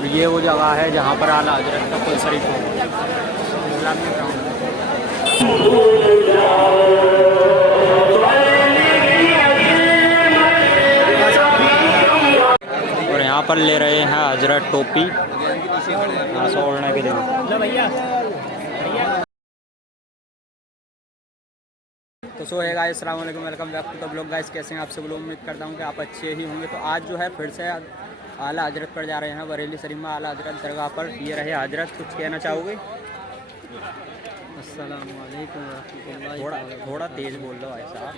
और ये वो जगह है जहाँ पर आला हजरत का कुल शरीफ होगा। और यहाँ पर ले रहे हैं हजरत टोपी ओढ़ने के लिए। तो सो है गाइस, अस्सलाम वालेकुम, welcome back to the blog. Guys कैसे हैं आप सब लोग? उम्मीद करता हूँ कि आप अच्छे ही होंगे। तो आज जो है फिर से आला हजरत पर जा रहे हैं, बरेली शरीफ में आला हजरत दरगाह पर। ये रहे हजरत, कुछ कहना चाहोगे? अस्सलाम वालेकुम रहमतुल्लाहि थोड़ा तेज़ बोल लो भाई साहब।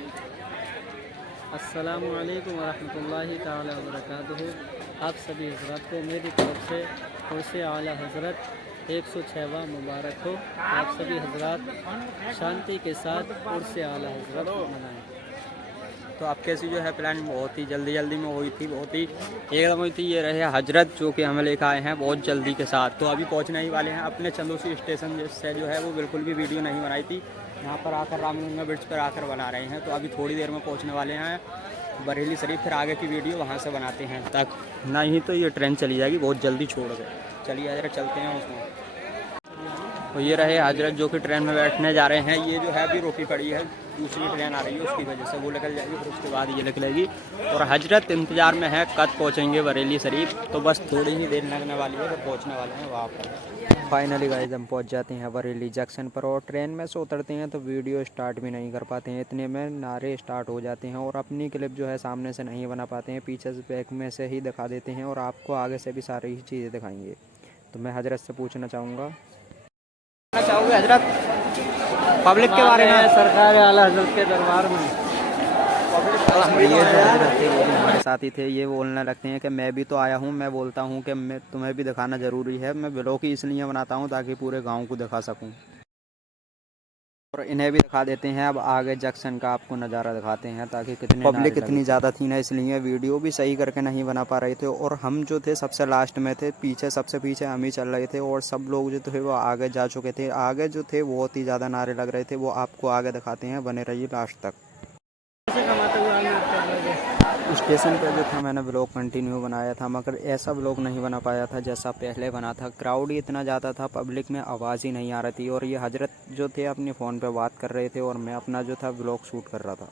अस्सलाम वालेकुम रहमतुल्लाहि ताला व बरकातुहू। आप सभी हजरत को मेरी तरफ से उर्स आला हजरत 106वां मुबारक हो। आप सभी हजरत शांति के साथ उर्स आला हजरत मनाएं। तो आप कैसी जो है प्लान बहुत ही जल्दी में हुई थी, बहुत ही एकदम हुई थी। ये रहे हजरत जो कि हमें लेकर आए हैं बहुत जल्दी के साथ। तो अभी पहुंचने ही वाले हैं अपने चंदोसी स्टेशन से। जो है वो बिल्कुल भी वीडियो नहीं बनाई थी, यहाँ पर आकर रामगंगा ब्रिज पर आकर बना रहे हैं। तो अभी थोड़ी देर में पहुँचने वाले हैं बरेली शरीफ, फिर आगे की वीडियो वहाँ से बनाते हैं तक। नहीं तो ये ट्रेन चली जाएगी बहुत जल्दी छोड़ के। चलिए हजरत चलते हैं उसमें। तो ये रहे हजरत जो कि ट्रेन में बैठने जा रहे हैं। ये जो है अभी रोकी पड़ी है, दूसरी ट्रेन आ रही है उसकी वजह से वो निकल जाएगी, फिर उसके बाद ये निकलेगी। और हजरत इंतज़ार में है कब पहुँचेंगे बरेली शरीफ। तो बस थोड़ी ही देर लगने वाली है, फिर पहुँचने वाले हैं वहाँ पर। फाइनली गाइस हम पहुँच जाते हैं बरेली जंक्शन पर। और ट्रेन में से उतरते हैं तो वीडियो स्टार्ट भी नहीं कर पाते हैं, इतने में नारे स्टार्ट हो जाते हैं। और अपनी क्लिप जो है सामने से नहीं बना पाते हैं, पीछे से बैक में से ही दिखा देते हैं और आपको आगे से भी सारी ही चीज़ें दिखाएंगे। तो मैं हजरत से पूछना चाहूँगा चाहोगे हजरत पब्लिक के बारे में? सरकार आला हजरत के दरबार में ये जो हजरत थे वो भी हमारे साथी थे। ये बोलने लगते हैं कि मैं भी तो आया हूँ। मैं बोलता हूँ कि मैं तुम्हें भी दिखाना ज़रूरी है। मैं ब्लॉग ही इसलिए बनाता हूँ ताकि पूरे गांव को दिखा सकूँ और इन्हें भी दिखा देते हैं। अब आगे जंक्शन का आपको नज़ारा दिखाते हैं ताकि कितनी पब्लिक इतनी ज़्यादा थी ना, इसलिए वीडियो भी सही करके नहीं बना पा रहे थे। और हम जो थे सबसे लास्ट में थे, पीछे सबसे पीछे हम ही चल रहे थे और सब लोग जो थे वो आगे जा चुके थे। आगे जो थे बहुत ही ज़्यादा नारे लग रहे थे, वो आपको आगे दिखाते हैं, बने रहिए लास्ट तक। स्टेशन पर जो था मैंने ब्लॉग कंटिन्यू बनाया था, मगर ऐसा ब्लॉग नहीं बना पाया था जैसा पहले बना था। क्राउड ही इतना ज़्यादा था, पब्लिक में आवाज़ ही नहीं आ रही थी। और ये हजरत जो थे अपने फ़ोन पे बात कर रहे थे और मैं अपना जो था ब्लॉग शूट कर रहा था।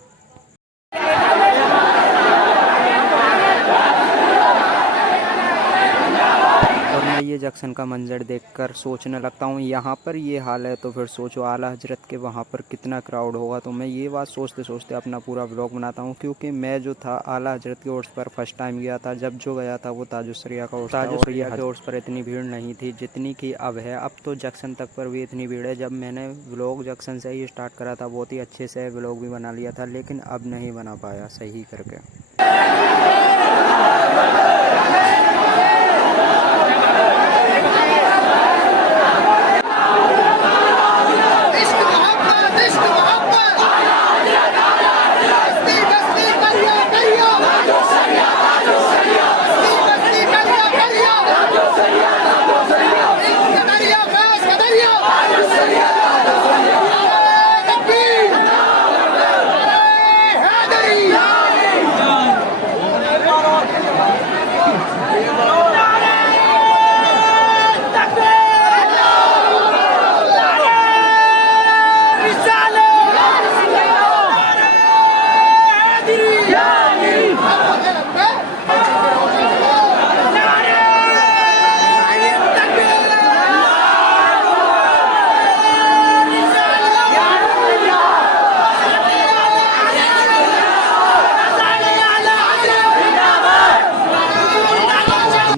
और मैं ये जंक्शन का मंजर देखकर सोचने लगता हूँ यहाँ पर ये हाल है तो फिर सोचो आला हजरत के वहाँ पर कितना क्राउड होगा। तो मैं ये बात सोचते सोचते अपना पूरा ब्लॉग बनाता हूँ, क्योंकि मैं जो था आला हजरत के उर्स पर फर्स्ट टाइम गया था। जब जो गया था वो ताजुस्सरिया का उर्स था। ताजुस्सरिया के उर्स पर इतनी भीड़ नहीं थी जितनी कि अब है। अब तो जंक्शन तक पर भी इतनी भीड़ है। जब मैंने ब्लॉग जंक्शन से ही स्टार्ट करा था, बहुत ही अच्छे से ब्लॉग भी बना लिया था, लेकिन अब नहीं बना पाया सही करके।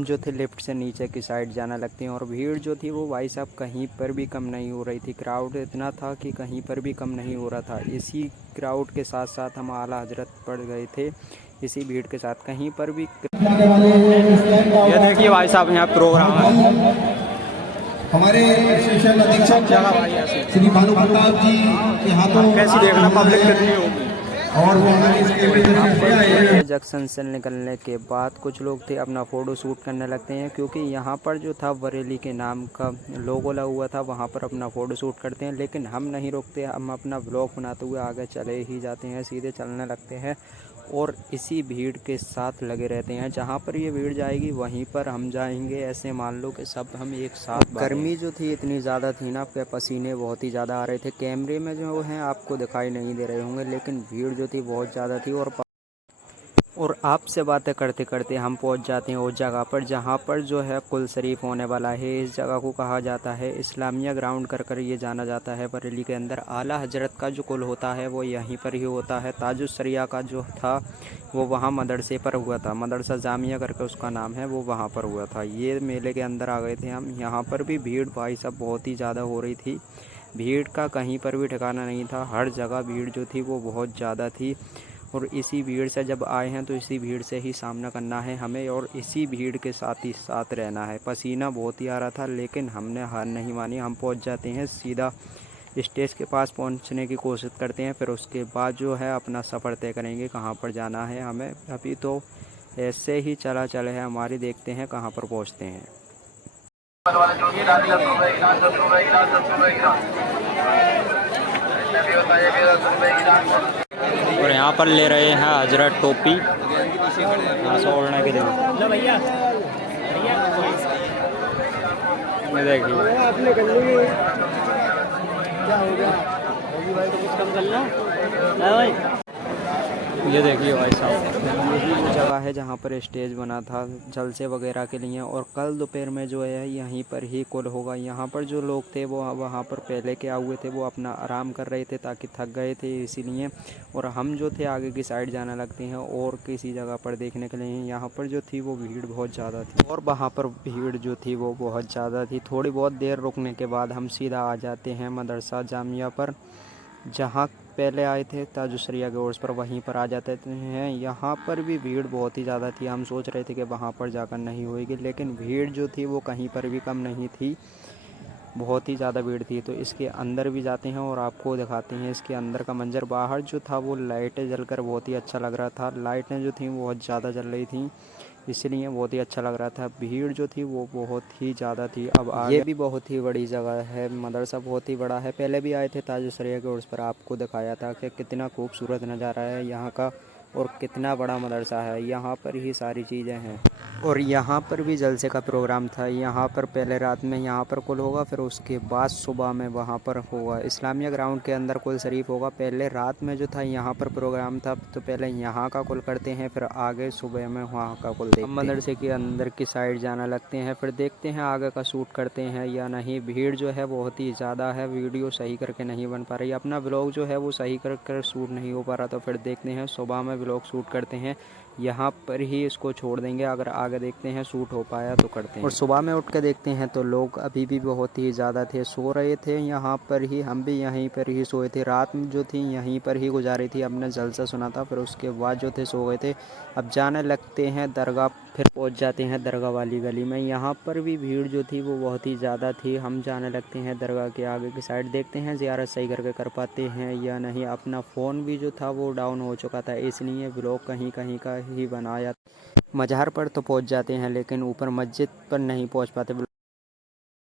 जो थे लिफ्ट से नीचे की साइड जाना लगते हैं और भीड़ जो थी वो भाई साहब कहीं पर भी कम नहीं हो रही थी। क्राउड इतना था कि कहीं पर भी कम नहीं हो रहा था। इसी क्राउड के साथ साथ हम आला हजरत पड़ गए थे, इसी भीड़ के साथ कहीं पर भी। ये देखिए भाई साहब यहाँ प्रोग्राम है। हमारे स्टेशन अधीक्षक श्री भानु प्रताप जी के हाथों कैसी देखना पब्लिक कितनी होगी। और वो जंक्शन से निकलने के बाद कुछ लोग थे अपना फ़ोटो शूट करने लगते हैं, क्योंकि यहाँ पर जो था बरेली के नाम का लोगो लगा हुआ था, वहाँ पर अपना फ़ोटो शूट करते हैं। लेकिन हम नहीं रुकते, हम अपना ब्लॉग बनाते हुए आगे चले ही जाते हैं, सीधे चलने लगते हैं। और इसी भीड़ के साथ लगे रहते हैं। जहाँ पर ये भीड़ जाएगी वहीं पर हम जाएंगे। ऐसे मान लो कि सब हम एक साथ। गर्मी जो थी इतनी ज़्यादा थी ना कि पसीने बहुत ही ज़्यादा आ रहे थे। कैमरे में जो हैं आपको दिखाई नहीं दे रहे होंगे, लेकिन भीड़ जो थी बहुत ज़्यादा थी। और आपसे बातें करते करते हम पहुंच जाते हैं उस जगह पर जहां पर जो है कुल शरीफ होने वाला है। इस जगह को कहा जाता है इस्लामिया ग्राउंड कर ये जाना जाता है बरेली के अंदर। आला हजरत का जो कुल होता है वो यहीं पर ही होता है। ताजुस शरिया का जो था वो वहाँ मदरसे पर हुआ था, मदरसा जामिया करके उसका नाम है, वो वहाँ पर हुआ था। ये मेले के अंदर आ गए थे हम। यहाँ पर भी भीड़ भाई साहब बहुत ही ज़्यादा हो रही थी। भीड़ का कहीं पर भी ठिकाना नहीं था, हर जगह भीड़ जो थी वो बहुत ज़्यादा थी। और इसी भीड़ से जब आए हैं तो इसी भीड़ से ही सामना करना है हमें, और इसी भीड़ के साथ ही साथ रहना है। पसीना बहुत ही आ रहा था, लेकिन हमने हार नहीं मानी। हम पहुंच जाते हैं, सीधा स्टेज के पास पहुंचने की कोशिश करते हैं। फिर उसके बाद जो है अपना सफ़र तय करेंगे कहां पर जाना है हमें। अभी तो ऐसे ही चला चले है हमारी, देखते हैं कहां पर पहुंचते हैं। और यहाँ पर ले रहे हैं हजरत टोपी यहाँ से ओढ़ने के लिए। ये देखिए ये देखिए भाई साहब, यही वो जगह है जहाँ पर स्टेज बना था जलसे वगैरह के लिए। और कल दोपहर में जो है यहीं पर ही कुल होगा। यहाँ पर जो लोग थे वो वहाँ पर पहले के आए हुए थे, वो अपना आराम कर रहे थे ताकि थक गए थे इसीलिए। और हम जो थे आगे की साइड जाने लगते हैं और किसी जगह पर देखने के लिए। यहाँ पर जो थी वो भीड़ बहुत ज़्यादा थी, और वहाँ पर भीड़ जो थी वो बहुत ज़्यादा थी। थोड़ी बहुत देर रुकने के बाद हम सीधा आ जाते हैं मदरसा जामिया पर, जहाँ पहले आए थे ताजुसरिया के ओर्स पर, वहीं पर आ जाते हैं। यहाँ पर भी भीड़ बहुत ही ज़्यादा थी। हम सोच रहे थे कि वहाँ पर जाकर नहीं होएगी, लेकिन भीड़ जो थी वो कहीं पर भी कम नहीं थी, बहुत ही ज़्यादा भीड़ थी। तो इसके अंदर भी जाते हैं और आपको दिखाते हैं इसके अंदर का मंजर। बाहर जो था वो लाइटें जलकर बहुत ही अच्छा लग रहा था। लाइटें जो थी बहुत ज़्यादा जल रही थी, इसलिए बहुत ही अच्छा लग रहा था। भीड़ जो थी वो बहुत ही ज़्यादा थी। अब ये भी बहुत ही बड़ी जगह है, मदरसा बहुत ही बड़ा है। पहले भी आए थे ताजुसरिया के उर्स पर, आपको दिखाया था कि कितना खूबसूरत नज़ारा है यहाँ का और कितना बड़ा मदरसा है। यहाँ पर ही सारी चीज़ें हैं। और यहाँ पर भी जलसे का प्रोग्राम था। यहाँ पर पहले रात में यहाँ पर कुल होगा, फिर उसके बाद सुबह में वहाँ पर होगा। इस्लामिया ग्राउंड के अंदर कुल शरीफ होगा। पहले रात में जो था यहाँ पर प्रोग्राम था, तो पहले यहाँ का कुल करते हैं, फिर आगे सुबह में वहाँ का कुल देखते हैं। मदरसे के अंदर की साइड जाना लगते हैं, फिर देखते हैं आगे का शूट करते हैं या नहीं। भीड़ जो है बहुत ही ज़्यादा है, वीडियो सही करके नहीं बन पा रही। अपना ब्लॉग जो है वो सही कर शूट नहीं हो पा रहा, तो फिर देखते हैं सुबह में ब्लॉग शूट करते हैं। यहाँ पर ही इसको छोड़ देंगे, अगर आगे देखते हैं शूट हो पाया तो करते हैं। और सुबह में उठ के देखते हैं तो लोग अभी भी बहुत ही ज़्यादा थे, सो रहे थे यहाँ पर ही। हम भी यहीं पर ही सोए थे, रात में जो थी यहीं पर ही गुजारी थी। हमने जलसा सुना था, फिर उसके बाद जो थे सो गए थे। अब जाने लगते हैं दरगाह, फिर पहुँच जाते हैं दरगाह वाली गली में। यहाँ पर भी भीड़ जो थी वो बहुत ही ज़्यादा थी। हम जाने लगते हैं दरगाह के आगे की साइड, देखते हैं ज़ियारत सही करके कर पाते हैं या नहीं। अपना फ़ोन भी जो था वो डाउन हो चुका था, इसलिए ब्लॉग कहीं कहीं का ही बनाया। मज़ार पर तो पहुंच जाते हैं, लेकिन ऊपर मस्जिद पर नहीं पहुंच पाते।